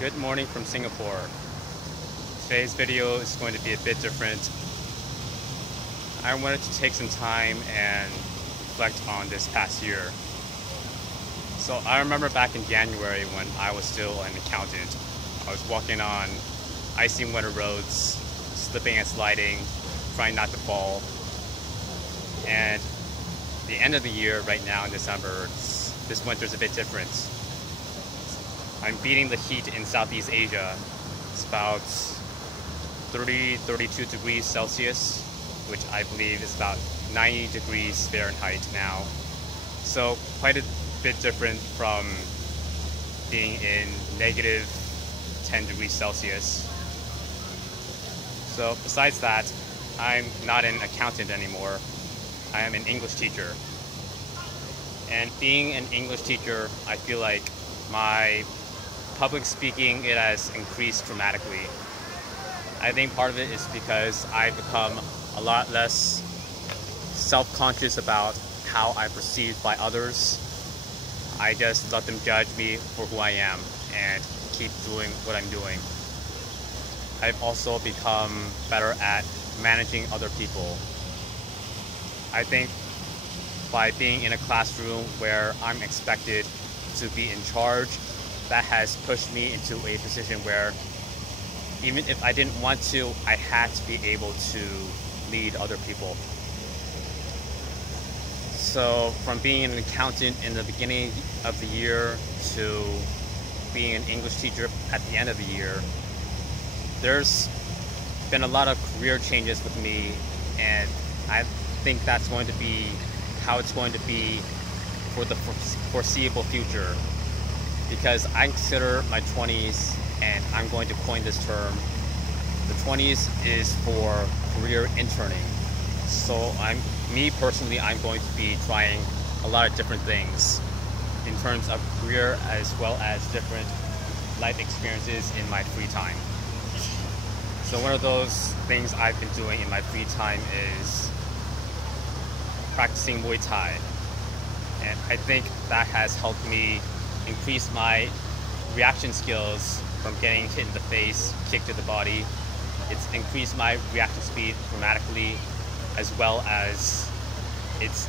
Good morning from Singapore. Today's video is going to be a bit different. I wanted to take some time and reflect on this past year. So I remember back in January when I was still an accountant. I was walking on icy winter roads, slipping and sliding, trying not to fall. And the end of the year right now in December, this winter is a bit different. I'm beating the heat in Southeast Asia. It's about 32 degrees Celsius, which I believe is about 90 degrees Fahrenheit now. So quite a bit different from being in negative 10 degrees Celsius. So besides that, I'm not an accountant anymore. I am an English teacher. And being an English teacher, I feel like my public speaking, it has increased dramatically. I think part of it is because I've become a lot less self-conscious about how I'm perceived by others. I just let them judge me for who I am and keep doing what I'm doing. I've also become better at managing other people. I think by being in a classroom where I'm expected to be in charge, that has pushed me into a position where even if I didn't want to, I had to be able to lead other people. So from being an accountant in the beginning of the year to being an English teacher at the end of the year, there's been a lot of career changes with me, and I think that's going to be how it's going to be for the foreseeable future. Because I consider my 20s, and I'm going to coin this term, the 20s is for career interning. So me personally, I'm going to be trying a lot of different things in terms of career as well as different life experiences in my free time. So one of those things I've been doing in my free time is practicing Muay Thai. And I think that has helped me increase my reaction skills from getting hit in the face, kicked to the body. It's increased my reaction speed dramatically, as well as it's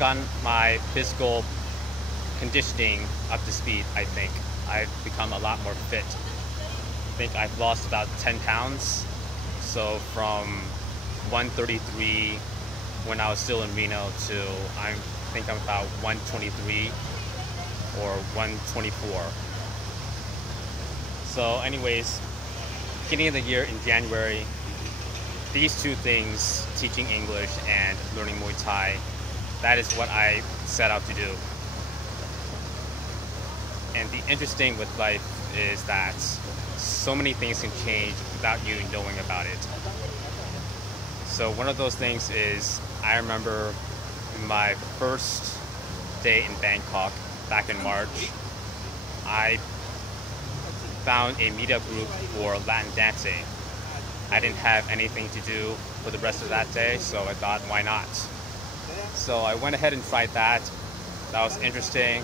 gotten my physical conditioning up to speed, I think. I've become a lot more fit. I think I've lost about 10 pounds. So from 133 when I was still in Reno to I think I'm about 123 or 124. So anyways, beginning of the year in January, these two things, teaching English and learning Muay Thai, that is what I set out to do. And the interesting with life is that so many things can change without you knowing about it. So one of those things is, I remember my first day in Bangkok back in March, I found a meetup group for Latin dancing. I didn't have anything to do for the rest of that day, so I thought, why not? So I went ahead and tried that. That was interesting.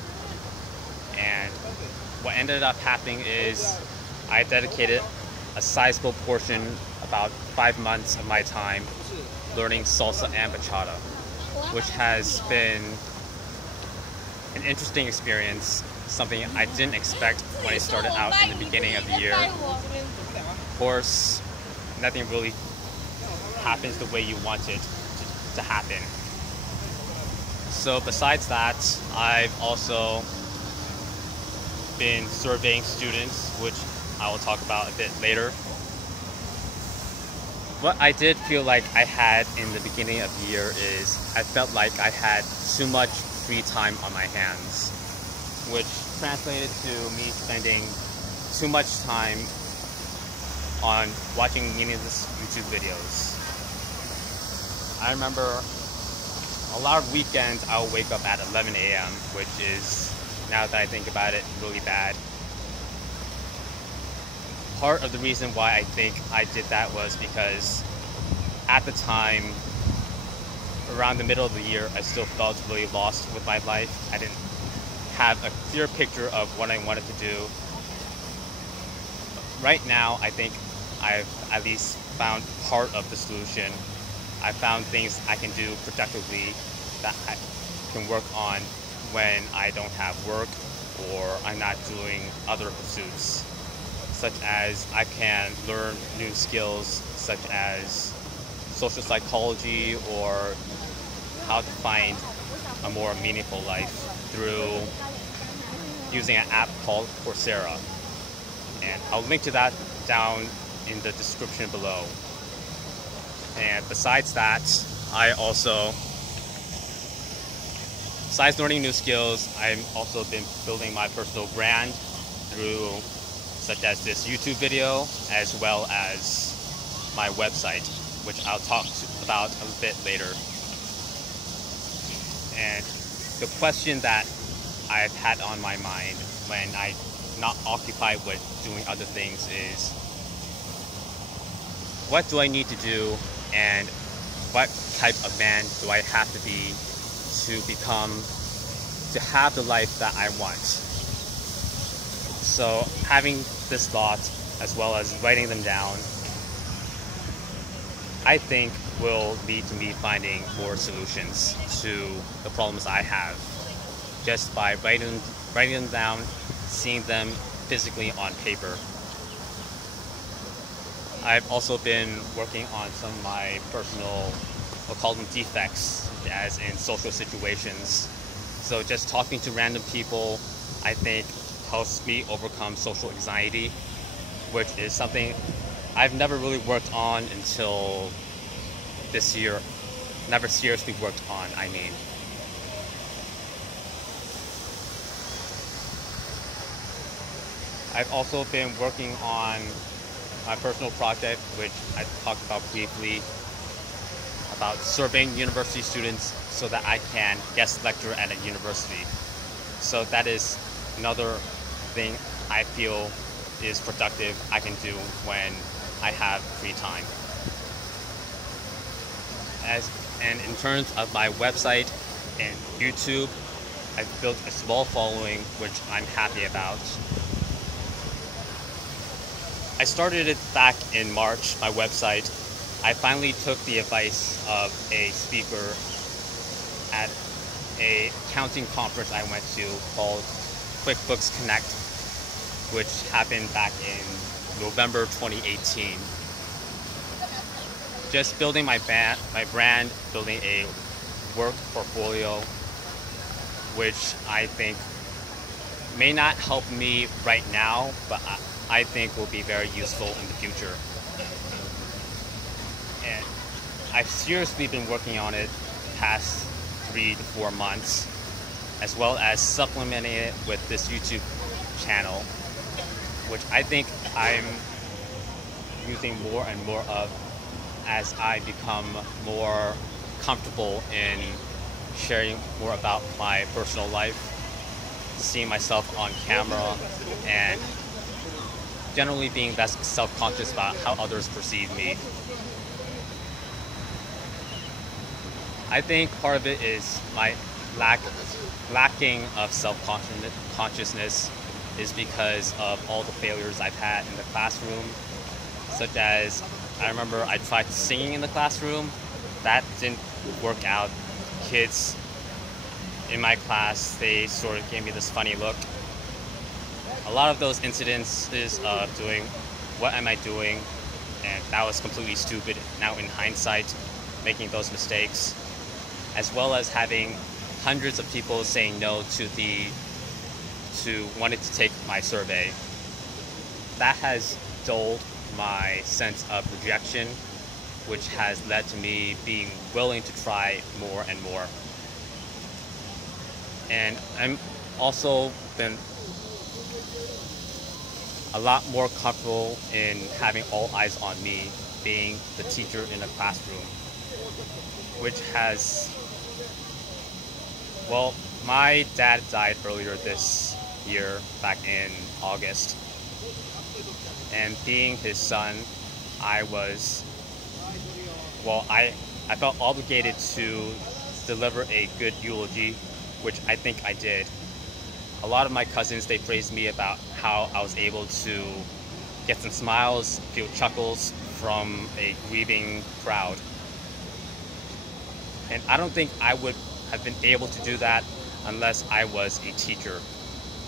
And what ended up happening is I dedicated a sizable portion, about 5 months of my time, learning salsa and bachata, which has been an interesting experience, something I didn't expect when I started out in the beginning of the year. Of course, nothing really happens the way you want it to happen. So besides that, I've also been surveying students, which I will talk about a bit later. What I did feel like I had in the beginning of the year is I felt like I had too much free time on my hands, which translated to me spending too much time on watching meaningless YouTube videos. I remember a lot of weekends I would wake up at 11 a.m., which is, now that I think about it, really bad. Part of the reason why I think I did that was because at the time, around the middle of the year, I still felt really lost with my life. I didn't have a clear picture of what I wanted to do. right now, I think I've at least found part of the solution. I found things I can do productively that I can work on when I don't have work or I'm not doing other pursuits, such as I can learn new skills such as social psychology or how to find a more meaningful life through using an app called Coursera. And I'll link to that down in the description below. And besides that, besides learning new skills, I've also been building my personal brand through such as this YouTube video, as well as my website, which I'll talk about a bit later. And the question that I've had on my mind when I'm not occupied with doing other things is, what do I need to do, and what type of man do I have to be to have the life that I want? So having this thought, as well as writing them down, I think will lead to me finding more solutions to the problems I have, just by writing them down, seeing them physically on paper. I've also been working on some of my personal, we'll call them defects, as in social situations. So just talking to random people, I think, helps me overcome social anxiety, which is something I've never really worked on until this year. Never seriously worked on, I mean. I've also been working on my personal project, which I talked about briefly, about serving university students so that I can guest lecture at a university. So that is another thing I feel is productive I can do when I have free time. And in terms of my website and YouTube, I've built a small following, which I'm happy about. I started it back in March, my website. I finally took the advice of a speaker at a accounting conference I went to called QuickBooks Connect, which happened back in November 2018. Just building my brand, building a work portfolio, which I think may not help me right now, but I think will be very useful in the future. And I've seriously been working on it past 3 to 4 months, as well as supplementing it with this YouTube channel, which I think I'm using more and more of as I become more comfortable in sharing more about my personal life, seeing myself on camera, and generally being less self-conscious about how others perceive me. I think part of it is my lacking of self-consciousness is because of all the failures I've had in the classroom, such as I remember I tried singing in the classroom. That didn't work out. Kids in my class, they sort of gave me this funny look. A lot of those incidences of doing, what am I doing? And that was completely stupid now in hindsight, making those mistakes, as well as having hundreds of people saying no to wanting to take my survey. That has dulled my sense of rejection, which has led to me being willing to try more and more. And I'm also been a lot more comfortable in having all eyes on me, being the teacher in a classroom, which has, well, my dad died earlier this year, back in August. And being his son, I felt obligated to deliver a good eulogy, which I think I did. A lot of my cousins, they praised me about how I was able to get some smiles, feel chuckles from a grieving crowd. And I don't think I would have been able to do that unless I was a teacher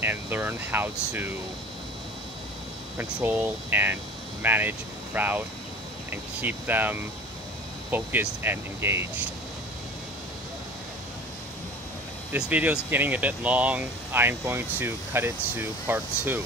and learned how to control and manage a crowd and keep them focused and engaged. This video is getting a bit long. I'm going to cut it to part 2.